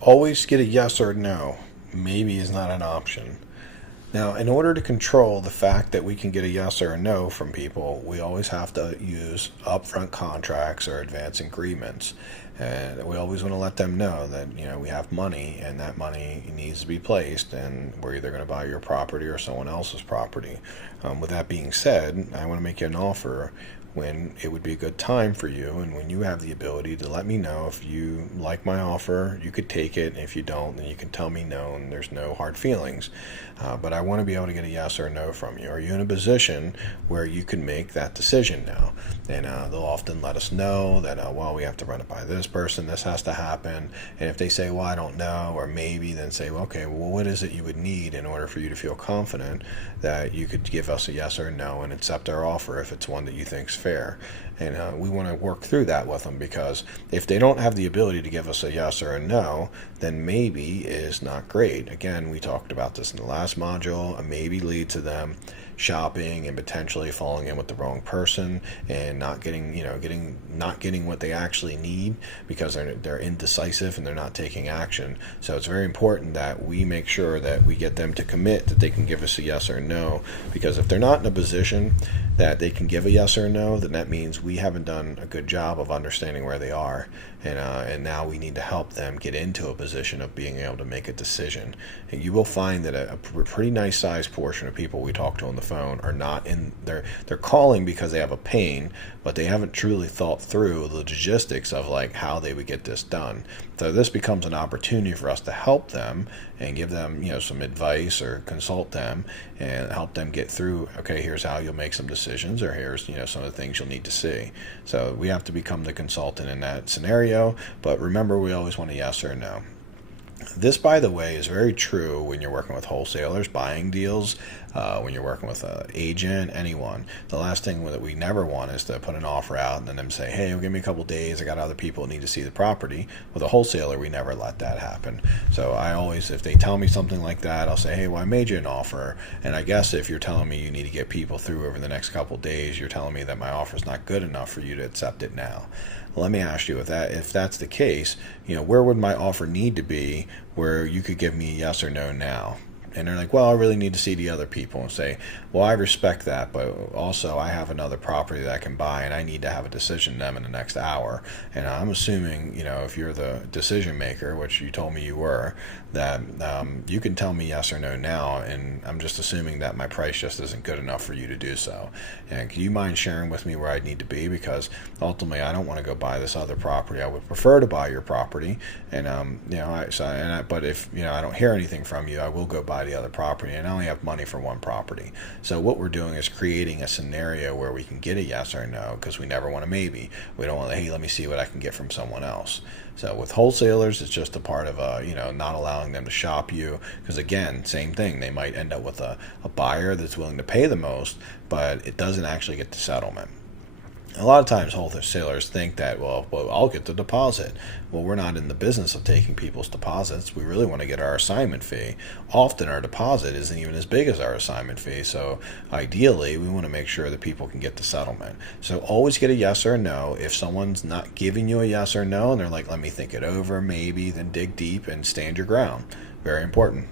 Always get a yes or no. Maybe is not an option. Now, in order to control the fact that we can get a yes or a no from people, we always have to use upfront contracts or advance agreements. And we always want to let them know that, we have money and that money needs to be placed, and we're either going to buy your property or someone else's property. With that being said, I want to make you an offer when it would be a good time for you, and when you have the ability to let me know if you like my offer, you could take it. If you don't, then you can tell me no, and there's no hard feelings. But I want to be able to get a yes or a no from you. Are you in a position where you can make that decision now? And they'll often let us know that, well, we have to run it by this person, this has to happen. And if they say, well, I don't know, or maybe, then say, well, okay, well, what is it you would need in order for you to feel confident that you could give us a yes or a no and accept our offer if it's one that you think's fair? And we want to work through that with them, because if they don't have the ability to give us a yes or a no, then maybe is not great. Again, we talked about this in the last module. A maybe lead to them shopping and potentially falling in with the wrong person and not getting what they actually need because they're indecisive and they're not taking action. So it's very important that we make sure that we get them to commit that they can give us a yes or a no, because if they're not in a position that they can give a yes or a no, then that means we haven't done a good job of understanding where they are, and now we need to help them get into a position of being able to make a decision. And you will find that a pretty nice sized portion of people we talk to on the phone are not in. They're calling because they have a pain, but they haven't truly thought through the logistics of like how they would get this done. So this becomes an opportunity for us to help them and give them some advice or consult them and help them get through. Okay, here's how you'll make some decisions, or here's some of the things you'll need to see. So we have to become the consultant in that scenario. But remember, we always want a yes or a no. This, by the way, is very true when you're working with wholesalers, buying deals, when you're working with an agent, anyone. The last thing that we never want is to put an offer out and then them say, hey, give me a couple days, I got other people that need to see the property. With a wholesaler, we never let that happen. So I always, if they tell me something like that, I'll say, hey, well, I made you an offer, and I guess if you're telling me you need to get people through over the next couple days, you're telling me that my offer is not good enough for you to accept it now. Let me ask you, if that's the case, where would my offer need to be where you could give me a yes or no now? And they're like, well, I really need to see the other people, and say, well, I respect that, but also I have another property that I can buy, and I need to have a decision on them in the next hour. And I'm assuming, if you're the decision maker, which you told me you were, that you can tell me yes or no now, and I'm just assuming that my price just isn't good enough for you to do so. And can you mind sharing with me where I'd need to be? Because ultimately, I don't want to go buy this other property. I would prefer to buy your property, and but if I don't hear anything from you, I will go buy the other property, and I only have money for one property. So what we're doing is creating a scenario where we can get a yes or no, because we never want a maybe. We don't want to, hey, let me see what I can get from someone else. So with wholesalers, it's just a part of not allowing them to shop you, because again, same thing. They might end up with a buyer that's willing to pay the most, but it doesn't actually get the settlement. A lot of times wholesalers think that, well, I'll get the deposit. Well, we're not in the business of taking people's deposits. We really want to get our assignment fee. Often our deposit isn't even as big as our assignment fee. So ideally, we want to make sure that people can get the settlement. So always get a yes or a no. If someone's not giving you a yes or no, and they're like, let me think it over, maybe, then dig deep and stand your ground. Very important.